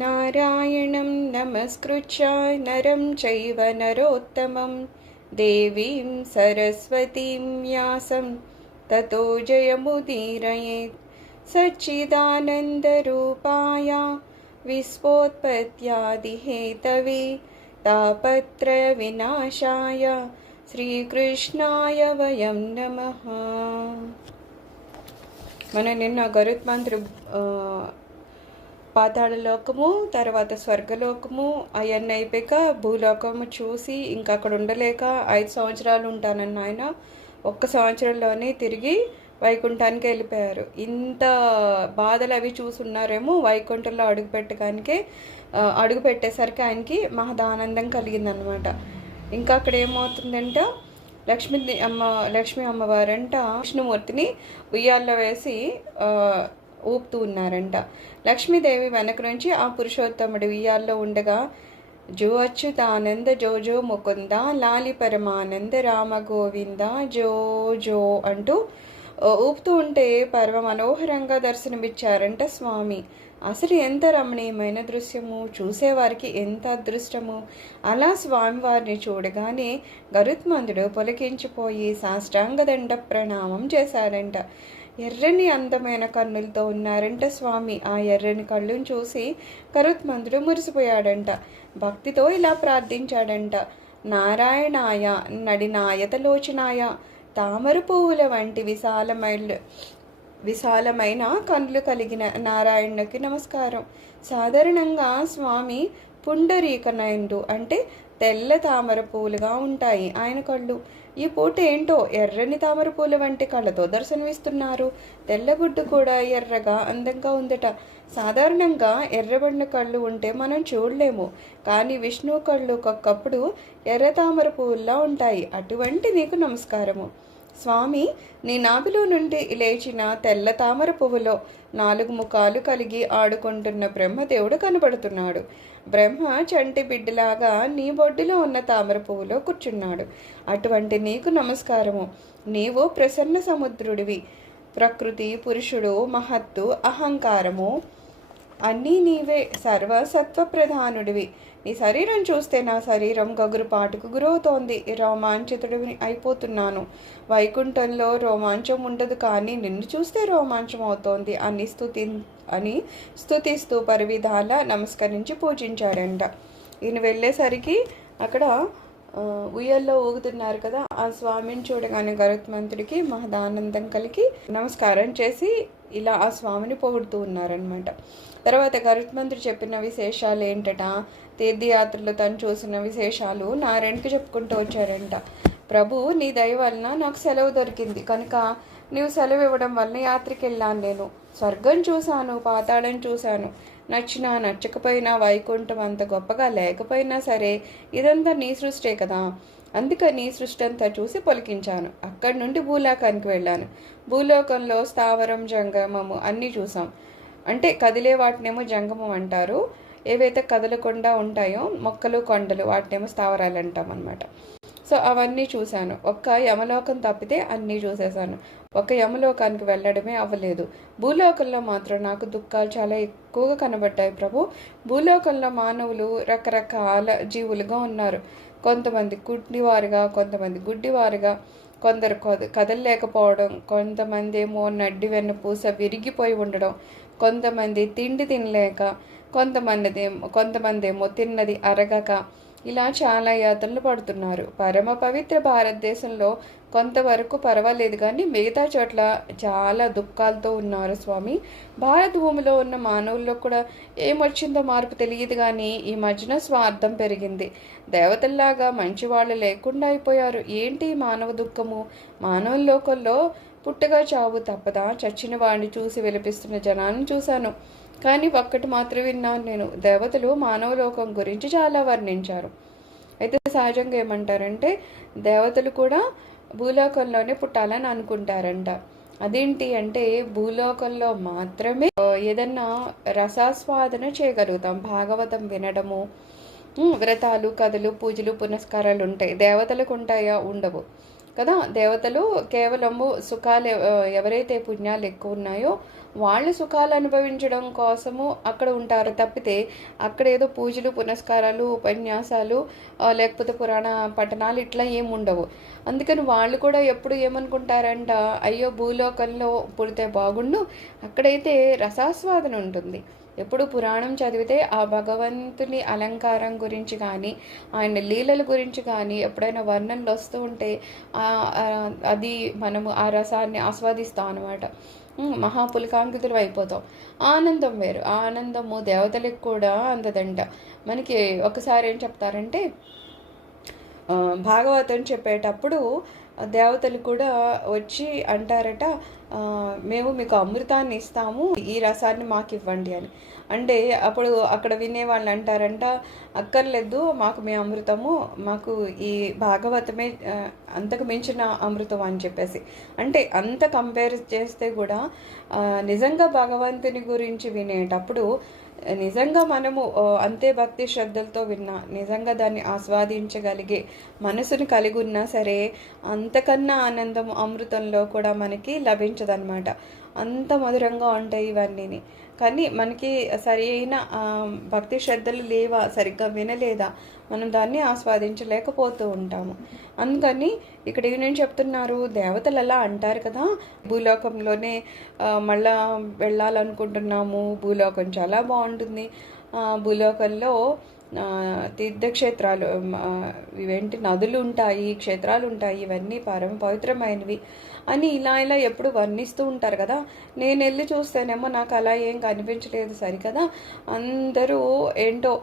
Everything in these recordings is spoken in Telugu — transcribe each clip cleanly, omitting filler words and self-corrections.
నారాయణం నమస్కృత్య నరం చైవ నరోత్తమం దేవీం సరస్వతీం వ్యాసం తతో జయముదీరయేత్. సచ్చిదానందరూపాయ విశ్వోత్పత్యాదిహేతవే తాపత్రయ వినాశాయ శ్రీకృష్ణాయ వయం నమః. మనం నిన్న గరుత్మంతుడు పాతాళలోకము, తర్వాత స్వర్గలోకము అవన్నీ అయిపోయాక భూలోకము చూసి ఇంకా అక్కడ ఉండలేక 5 సంవత్సరాలు ఉంటానన్న ఆయన 1 సంవత్సరంలోనే తిరిగి వైకుంఠానికి వెళ్ళిపోయారు. ఇంత బాధలు అవి చూసున్నారేమో వైకుంఠంలో అడుగు పెట్టేసరికి ఆయనకి మహదానందం కలిగిందనమాట. ఇంకా అక్కడ ఏమవుతుందంటే లక్ష్మీ అమ్మవారంట విష్ణుమూర్తిని ఉయ్యాల్లో వేసి ఊపుతూ ఉన్నారంట. లక్ష్మీదేవి వెనక నుంచి ఆ పురుషోత్తముడు ఉయ్యాల్లో ఉండగా జో అచ్యుతానంద జో జో ముకుంద లాలి పరమానంద రామ గోవింద జో జో అంటూ ఊపుతూ ఉంటే పరమ మనోహరంగా దర్శనమిచ్చారంట స్వామి. అసలు ఎంత రమణీయమైన దృశ్యము, చూసేవారికి ఎంత అదృష్టము. అలా స్వామివారిని చూడగానే గరుత్మంతుడు పొలకించిపోయి సాష్టాంగదండ ప్రణామం చేశాడంట. ఎర్రని అందమైన కన్నులతో ఉన్నారంట స్వామి. ఆ ఎర్రని కళ్ళును చూసి గరుత్మంతుడు మురిసిపోయాడంట. భక్తితో ఇలా ప్రార్థించాడంట. నారాయణాయ నడినాయతలోచనాయ తామర పువ్వుల వంటి విశాలమైన కన్నులు కలిగిన నారాయణునికి నమస్కారం. సాధారణంగా స్వామి పుండరీకనయుడు అంటే తెల్ల తామర పూలుగా ఉంటాయి ఆయన కళ్ళు. ఈ పూట ఏంటో ఎర్రని తామర పూల వంటి కళ్ళతో దర్శనమిస్తున్నారు. తెల్లగుడ్డు కూడా ఎర్రగా అందంగా ఉందట. సాధారణంగా ఎర్రబడిన కళ్ళు ఉంటే మనం చూడలేము, కానీ విష్ణు కళ్ళు ఒక్కొక్కప్పుడు ఎర్ర తామర పువ్వుల్లా ఉంటాయి. అటువంటి నీకు నమస్కారము స్వామి. నీ నాభిలో నుండి లేచిన తెల్ల తామర పువ్వులో 4 ముఖాలు కలిగి ఆడుకుంటున్న బ్రహ్మదేవుడు కనబడుతున్నాడు. బ్రహ్మ చంటి బిడ్డలాగా నీ బొడ్డులో ఉన్న తామర పువ్వులో కూర్చున్నాడు. అటువంటి నీకు నమస్కారము. నీవు ప్రసన్న సముద్రుడివి. ప్రకృతి, పురుషుడు, మహత్తు, అహంకారము అన్నీ నీవే. సర్వసత్వ ప్రధానుడివి. నీ శరీరం చూస్తే నా శరీరం గగురుపాటుకు గురవుతోంది. రోమాంచితుడిని అయిపోతున్నాను. వైకుంఠంలో రోమాంచం ఉండదు, కానీ నిన్ను చూస్తే రోమాంచం అవుతోంది అని స్తుతిస్తూ పరివిధాల నమస్కరించి పూజించాడంట. ఈయన వెళ్ళేసరికి అక్కడ ఉయ్యల్లో ఊగుతున్నారు కదా, ఆ స్వామిని చూడగానే గరుత్మంతుడికి మహదానందం కలిగి నమస్కారం చేసి ఇలా ఆ స్వామిని పొగుడుతూ ఉన్నారనమాట. తర్వాత గరుత్మంతుడు చెప్పిన విశేషాలు ఏంటట, తీర్థయాత్రలో తను చూసిన విశేషాలు నారాయణకి చెప్పుకుంటూ వచ్చారంట. ప్రభు, నీ దయ వలన నాకు సెలవు దొరికింది కనుక నీవు సెలవు ఇవ్వడం వలన యాత్రకి వెళ్ళాను. నేను స్వర్గం చూశాను, పాతాళం చూశాను. నచ్చినా నచ్చకపోయినా, వైకుంఠం అంత గొప్పగా లేకపోయినా సరే ఇదంతా నీ సృష్టే కదా, అందుకని సృష్టి అంతా చూసి పొలికించాను. అక్కడి నుండి భూలోకానికి వెళ్ళాను. భూలోకంలో స్థావరం జంగమము అన్నీ చూసాం. అంటే కదిలే వాటినేమో జంగమం అంటారు, ఏవైతే కదలకుండా ఉంటాయో మొక్కలు కొండలు వాటినేమో స్థావరాలు అంటాం అన్నమాట. సో అవన్నీ చూశాను. ఒక్క యమలోకం తప్పితే అన్నీ చూసేశాను. ఒక యమలోకానికి వెళ్ళడమే అవ్వలేదు. భూలోకంలో మాత్రం నాకు దుఃఖాలు చాలా ఎక్కువగా కనబడ్డాయి ప్రభు. భూలోకంలో మానవులు రకరకాల జీవులుగా ఉన్నారు. కొంతమంది గుడ్డివారుగా, కొంతమంది గుడ్డివారుగా, కొందరు కదలలేకపోవడం, కొంతమంది ఏమో నడ్డి వెన్నుపూస విరిగిపోయి ఉండడం, కొంతమంది తిండి తినలేక, కొంతమంది ఏమో తిన్నది అరగక, ఇలా చాలా యాతనలు పడుతున్నారు. పరమ పవిత్ర భారతదేశంలో కొంతవరకు పర్వాలేదు, కానీ మిగతా చోట్ల చాలా దుఃఖాలతో ఉన్నారు స్వామి. భారత భూమిలో ఉన్న మానవుల్లో కూడా ఏమొచ్చిందో మార్పు తెలియదు, కానీ ఈ మధ్యన స్వార్థం పెరిగింది. దేవతల్లాగా మంచివాళ్ళు లేకుండా అయిపోయారు. ఏంటి మానవ దుఃఖము? మానవ లోకంలో పుట్టగా చావు తప్పదా? చచ్చిన వాడిని చూసి విలపిస్తున్న జనాన్ని చూశాను, కానీ ఒక్కటి మాత్రం విన్నాను నేను. దేవతలు మానవ లోకం గురించి చాలా వర్ణించారు. అయితే సహజంగా ఏమంటారంటే దేవతలు కూడా భూలోకంలోనే పుట్టాలని అనుకుంటారంట. అదేంటి అంటే భూలోకంలో మాత్రమే ఏదన్నా రసాస్వాదన చేయగలుగుతాం. భాగవతం వినడము, వ్రతాలు, కథలు, పూజలు, పునస్కారాలు ఉంటాయి. దేవతలకు ఉంటాయా? ఉండవు కదా. దేవతలు కేవలము సుఖాలు, ఎవరైతే పుణ్యాలు ఎక్కువ ఉన్నాయో వాళ్ళు సుఖాలు అనుభవించడం కోసము అక్కడ ఉంటారు తప్పితే అక్కడ ఏదో పూజలు పునస్కారాలు ఉపన్యాసాలు లేకపోతే పురాణ పఠనాలు ఇట్లా ఏమి ఉండవు. అందుకని వాళ్ళు కూడా ఎప్పుడు ఏమనుకుంటారంట, అయ్యో భూలోకంలో పుడితే బాగుండు, అక్కడైతే రసాస్వాదన ఉంటుంది. ఎప్పుడు పురాణం చదివితే ఆ భగవంతుని అలంకారం గురించి కానీ ఆయన లీలల గురించి కానీ ఎప్పుడైనా వర్ణనలు వస్తూ ఉంటే అది మనము ఆ రసాన్ని ఆస్వాదిస్తాం అనమాట. మహాపులకాంకితులు అయిపోతాం. ఆనందం వేరు. ఆనందము దేవతలకు కూడా అందదంట. మనకి ఒకసారి ఏం చెప్తారంటే, భాగవతం చెప్పేటప్పుడు దేవతలు కూడా వచ్చి అంటారట, మేము మీకు అమృతాన్ని ఇస్తాము, ఈ రసాన్ని మాకు ఇవ్వండి అని. అంటే అప్పుడు అక్కడ వినేవాళ్ళు అంటారంట, అక్కర్లేదు మాకు మీ అమృతము, మాకు ఈ భాగవతమే అంతకు మించిన అమృతం అని చెప్పేసి. అంటే అంత కంపేర్ చేస్తే కూడా నిజంగా భగవంతుని గురించి వినేటప్పుడు నిజంగా మనము అంతే భక్తి శ్రద్ధలతో విన్నా, నిజంగా దాన్ని ఆస్వాదించగలిగే మనసును కలిగి ఉన్నా సరే అంతకన్నా ఆనందం అమృతంలో కూడా మనకి లభించదన్నమాట. అంత మధురంగా ఉంటాయి ఇవన్నీ. కానీ మనకి సరి అయిన భక్తి శ్రద్ధలు లేవా, సరిగ్గా వినలేదా, మనం దాన్ని ఆస్వాదించలేకపోతూ ఉంటాము. అందుకని ఇక్కడ ఏమేం చెప్తున్నారు, దేవతలు అలా అంటారు కదా, భూలోకంలోనే మళ్ళా వెళ్ళాలనుకుంటున్నాము, భూలోకం చాలా బాగుంటుంది, భూలోకంలో తీర్థక్షేత్రాలు ఇవేంటి నదులు ఉంటాయి, క్షేత్రాలు ఉంటాయి, ఇవన్నీ పరమ పవిత్రమైనవి అని ఇలా ఎప్పుడు వర్ణిస్తూ ఉంటారు కదా. నేను వెళ్ళి చూస్తేనేమో నాకు అలా ఏం కనిపించలేదు సరికదా. అందరూ ఏంటో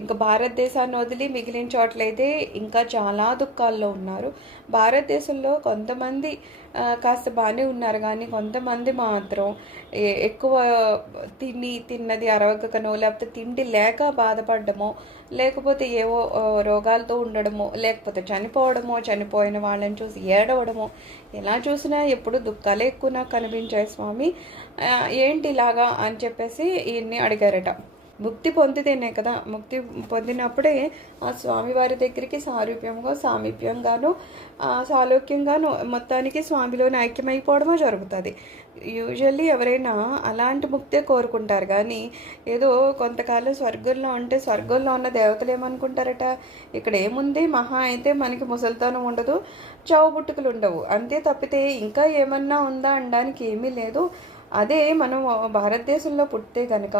ఇంకా భారతదేశాన్ని వదిలి మిగిలిన చోట్లయితే ఇంకా చాలా దుఃఖాల్లో ఉన్నారు. భారతదేశంలో కొంతమంది కాస్త బాగానే ఉన్నారు, కానీ కొంతమంది మాత్రం ఎక్కువ తిన్నది అరవకనో, లేకపోతే తిండి లేక బాధపడడమో, లేకపోతే ఏవో రోగాలతో ఉండడమో, లేకపోతే చనిపోవడమో, చనిపోయిన వాళ్ళని చూసి ఏడవడమో, ఎలా చూసినా ఎప్పుడు దుఃఖాలే ఎక్కువ నాకు కనిపించాయి స్వామి, ఏంటి ఇలాగా అని చెప్పేసి ఈయన్ని అడిగారట. ముక్తి పొందితేనే కదా, ముక్తి పొందినప్పుడే ఆ స్వామివారి దగ్గరికి సామీప్యంగాను సాలోక్యంగాను మొత్తానికి స్వామిలోని ఐక్యమైపోవడమో జరుగుతుంది. యూజువల్లీ ఎవరైనా అలాంటి ముక్తే కోరుకుంటారు, కానీ ఏదో కొంతకాలం స్వర్గంలో ఉంటే స్వర్గంలో ఉన్న దేవతలు ఏమనుకుంటారట, ఇక్కడ ఏముంది, మహా అయితే మనకి ముసలితనం ఉండదు, చావు పుట్టుకలు ఉండవు, అంతే తప్పితే ఇంకా ఏమన్నా ఉందా అనడానికి ఏమీ లేదు. అదే మనం భారతదేశంలో పుట్టితే కనుక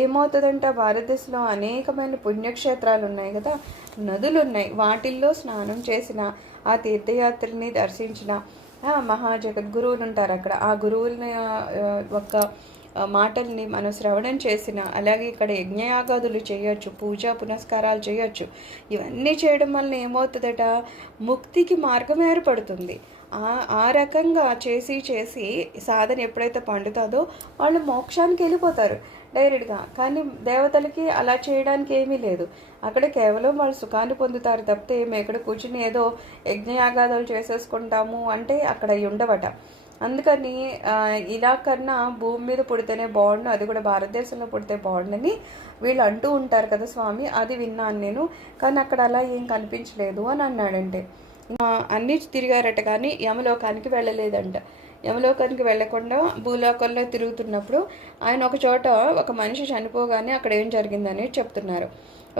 ఏమవుతుందంట, భారతదేశంలో అనేకమైన పుణ్యక్షేత్రాలు ఉన్నాయి కదా, నదులు ఉన్నాయి, వాటిల్లో స్నానం చేసిన, ఆ తీర్థయాత్రని దర్శించిన మహాజగద్గురువులు ఉంటారు అక్కడ, ఆ గురువులని ఒక మాటల్ని మనం శ్రవణం చేసిన, అలాగే ఇక్కడ యజ్ఞయాగాదులు చేయొచ్చు, పూజా పునస్కారాలు చేయొచ్చు. ఇవన్నీ చేయడం వల్ల ఏమవుతుందట, ముక్తికి మార్గం ఏర్పడుతుంది. ఆ రకంగా చేసి సాధన ఎప్పుడైతే పండుతుందో వాళ్ళు మోక్షానికి వెళ్ళిపోతారు డైరెక్ట్గా. కానీ దేవతలకి అలా చేయడానికి ఏమీ లేదు, అక్కడ కేవలం వాళ్ళు సుఖాన్ని పొందుతారు తప్పితే మేము ఇక్కడ కూర్చుని ఏదో యజ్ఞయాగాదాలు చేసేసుకుంటాము అంటే అక్కడ ఉండవట. అందుకని ఇలా కన్నా భూమి మీద పుడితేనే బాగుండు, అది కూడా భారతదేశంలో పుడితే బాగుండని వీళ్ళు అంటూ ఉంటారు కదా స్వామి, అది విన్నాను నేను, కానీ అక్కడ అలా ఏం కనిపించలేదు అని అన్నాడంటే. అన్నీ తిరిగారట కానీ యమలోకానికి వెళ్ళలేదంట. యమలోకానికి వెళ్లకుండా భూలోకంలో తిరుగుతున్నప్పుడు ఆయన ఒక చోట ఒక మనిషి చనిపోగానే అక్కడ ఏం జరిగిందని చెప్తున్నారు.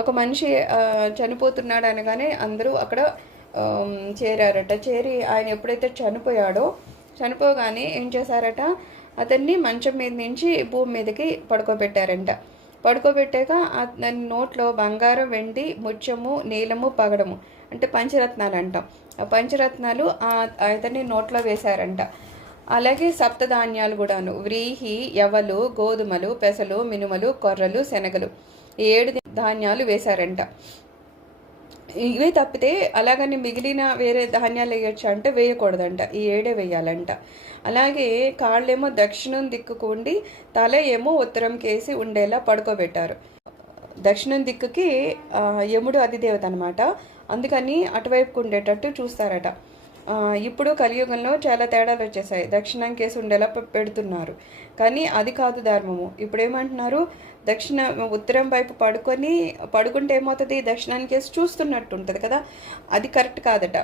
ఒక మనిషి చనిపోతున్నాడు అనగానే అందరూ అక్కడ చేరారట. చేరి ఆయన ఎప్పుడైతే చనిపోగానే ఏం చేశారట, అతన్ని మంచం మీద నుంచి భూమి మీదకి పడుకోబెట్టారంట. పడుకోబెట్టాక దాని నోట్లో బంగారం, వెండి, ముత్యము, నీలము, పగడము అంటే పంచరత్నాలు అంటాం, ఆ పంచరత్నాలు అతన్ని నోట్లో వేశారంట. అలాగే సప్తధాన్యాలు కూడాను, వ్రీహి, యవలు, గోధుమలు, పెసలు, మినుమలు, కొర్రలు, శనగలు, 7 ధాన్యాలు వేశారంట. ఇవే తప్పితే అలాగని మిగిలిన వేరే ధాన్యాలు వేయచ్చు అంటే వేయకూడదంట, ఈ 7 వేయాలంట. అలాగే కాళ్ళేమో దక్షిణం దిక్కుకు ఉండి తల ఏమో ఉత్తరం కేసి ఉండేలా పడుకోబెట్టారు. దక్షిణం దిక్కుకి యముడు అధిదేవత అనమాట, అందుకని అటువైపుకు ఉండేటట్టు చూస్తారట. ఇప్పుడు కలియుగంలో చాలా తేడాలు వచ్చేసాయి, దక్షిణం కేసు ఉండేలా పెడుతున్నారు, కానీ అది కాదు ధర్మము. ఇప్పుడు ఏమంటున్నారు, ఉత్తరం వైపు పడుకుంటే ఏమవుతుంది, దక్షిణానికి కేసు చూస్తున్నట్టు ఉంటుంది కదా, అది కరెక్ట్ కాదట.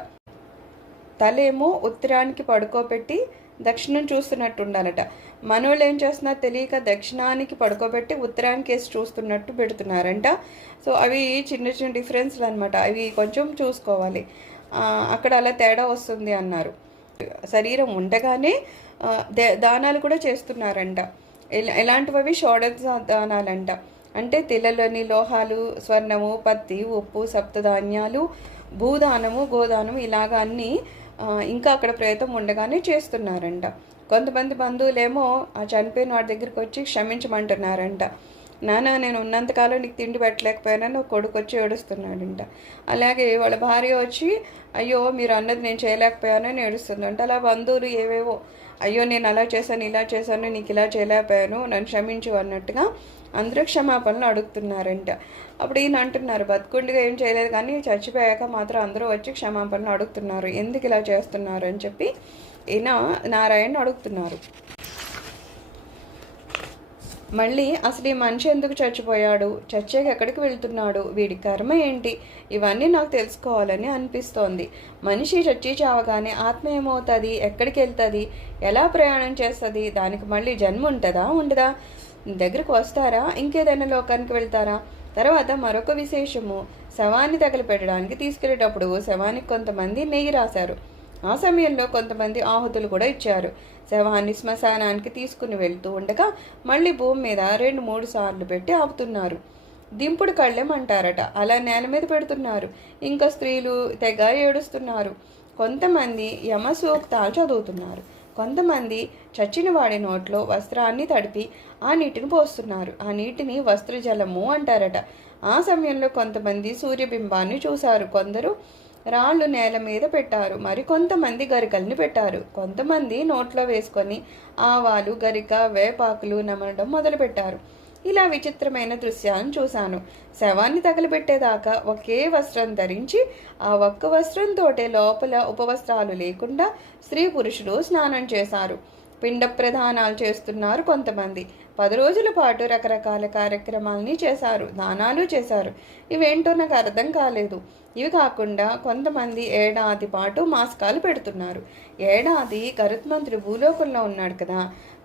తలేమో ఉత్తరానికి పడుకోబెట్టి దక్షిణం చూస్తున్నట్టు ఉండాలట. మనోళ్ళు ఏం చేస్తున్నారు తెలియక దక్షిణానికి పడుకోబెట్టి ఉత్తరానికి వేసి చూస్తున్నట్టు పెడుతున్నారంట. సో అవి చిన్న చిన్న డిఫరెన్స్లు అనమాట. అవి కొంచెం చూసుకోవాలి. అక్కడ అలా తేడా వస్తుంది అన్నారు. శరీరం ఉండగానే దానాలు కూడా చేస్తున్నారంట. ఎలాంటివి షోడశ దానాలంట. అంటే తిలలోని లోహాలు, స్వర్ణము, పత్తి, ఉప్పు, సప్తధాన్యాలు, భూదానము, గోదానము ఇలాగ అన్నీ ఇంకా అక్కడ ప్రేతం ఉండగానే చేస్తున్నారంట. కొంతమంది బంధువులేమో ఆ చనిపోయిన వాడి దగ్గరికి వచ్చి క్షమించమంటున్నారంట. నాన్న నేను ఉన్నంతకాలం నీకు తిండి పెట్టలేకపోయానని ఒక కొడుకు వచ్చి ఏడుస్తున్నాడంట. అలాగే వాళ్ళ భార్య వచ్చి అయ్యో మీరు అన్నది నేను చేయలేకపోయానని ఏడుస్తుందంట. అలా బంధువులు ఏవేవో అయ్యో నేను అలా చేశాను ఇలా చేశాను నీకు ఇలా చేయలేకపోయాను నన్ను క్షమించు అన్నట్టుగా అందరూ క్షమాపణలు అడుగుతున్నారంట. అప్పుడు ఈయన అంటున్నారు బతుకుండిగా ఏం చేయలేదు కానీ చచ్చిపోయాక మాత్రం అందరూ వచ్చి క్షమాపణలు అడుగుతున్నారు, ఎందుకు ఇలా చేస్తున్నారు అని చెప్పి ఈయన నారాయణ అడుగుతున్నారు. మళ్ళీ అసలు ఈ మనిషి ఎందుకు చచ్చిపోయాడు, చచ్చాక ఎక్కడికి వెళ్తున్నాడు, వీడి కర్మ ఏంటి, ఇవన్నీ నాకు తెలుసుకోవాలని అనిపిస్తోంది. మనిషి చచ్చి చావగానే ఆత్మ ఏమవుతుంది, ఎక్కడికి వెళ్తుంది, ఎలా ప్రయాణం చేస్తుంది, దానికి మళ్ళీ జన్మ ఉంటుందా ఉండదా, దగ్గరికి వస్తారా ఇంకేదైనా లోకానికి వెళ్తారా. తర్వాత మరొక విశేషము, శవాన్ని తగలపెట్టడానికి తీసుకెళ్ళేటప్పుడు శవానికి కొంతమంది నెయ్యి రాశారు. ఆ సమయంలో కొంతమంది ఆహుతులు కూడా ఇచ్చారు. శవాన్ని శ్మశానానికి తీసుకుని వెళ్తూ ఉండగా మళ్ళీ భూమి మీద 2-3 సార్లు పెట్టి ఆపుతున్నారు. దింపుడు కళ్ళెం అంటారట, అలా నేల మీద పెడుతున్నారు. ఇంకా స్త్రీలు తెగ ఏడుస్తున్నారు. కొంతమంది యమసూక్తాలు చదువుతున్నారు. కొంతమంది చచ్చిన వాడి నోట్లో వస్త్రాన్ని తడిపి ఆ నీటిని పోస్తున్నారు. ఆ నీటిని వస్త్రజలము అంటారట. ఆ సమయంలో కొంతమంది సూర్యబింబాన్ని చూశారు. కొందరు రాళ్ళు నేల మీద పెట్టారు. మరి కొంతమంది గరికల్ని పెట్టారు. కొంతమంది నోట్లో వేసుకొని ఆవాలు, గరిక, వేపాకులు నమలడం మొదలుపెట్టారు. ఇలా విచిత్రమైన దృశ్యాలను చూశాను. శవాన్ని తగలబెట్టేదాకా ఒకే వస్త్రం ధరించి ఆ ఒక్క వస్త్రంతోటే లోపల ఉపవస్త్రాలు లేకుండా స్త్రీ పురుషులు స్నానం చేశారు. పిండ ప్రదానాలు చేస్తున్నారు. కొంతమంది 10 రోజుల పాటు రకరకాల కార్యక్రమాలని చేశారు, దానాలు చేశారు. ఇవేంటో నాకు అర్థం కాలేదు. ఇవి కాకుండా కొంతమంది ఏడాది పాటు మాస్కాలు పెడుతున్నారు. ఏడాది గరుత్మంతుడు భూలోకంలో ఉన్నాడు కదా,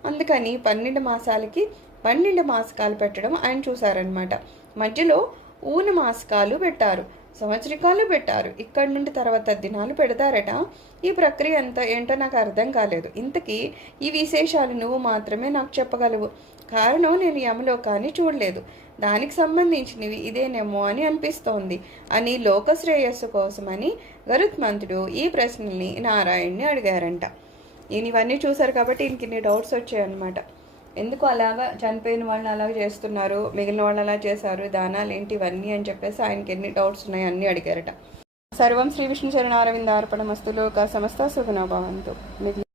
అందుకని 12 మాసాలకి 12 మాసకాలు పెట్టడం ఆయన చూశారనమాట. మధ్యలో ఊన మాసకాలు పెట్టారు, సంవత్సరికాలు పెట్టారు. ఇక్కడి నుండి తర్వాత దినాలు పెడతారట. ఈ ప్రక్రియ అంతా ఏంటో నాకు అర్థం కాలేదు. ఇంతకీ ఈ విశేషాలు నువ్వు మాత్రమే నాకు చెప్పగలవు. కారణం నేను యమలోకాన్ని చూడలేదు. దానికి సంబంధించినవి ఇదేనేమో అని అనిపిస్తోంది అని లోక శ్రేయస్సు కోసమని గరుత్మంతుడు ఈ ప్రశ్నల్ని నారాయణ్ని అడిగారంట. ఈయన ఇవన్నీ చూశారు కాబట్టి ఈయనకి ఇన్ని డౌట్స్ వచ్చాయన్నమాట. ఎందుకు అలాగా చనిపోయిన వాళ్ళని అలాగ చేస్తున్నారు, మిగిలిన వాళ్ళు అలా చేశారు, దానాలు ఏంటి ఇవన్నీ అని చెప్పేసి ఆయనకి ఎన్ని డౌట్స్ ఉన్నాయి అన్నీ అడిగారట. సర్వం శ్రీ విష్ణు చరణారవింద అర్పణమస్తు. లోక సమస్త సుఖినో భవంతు.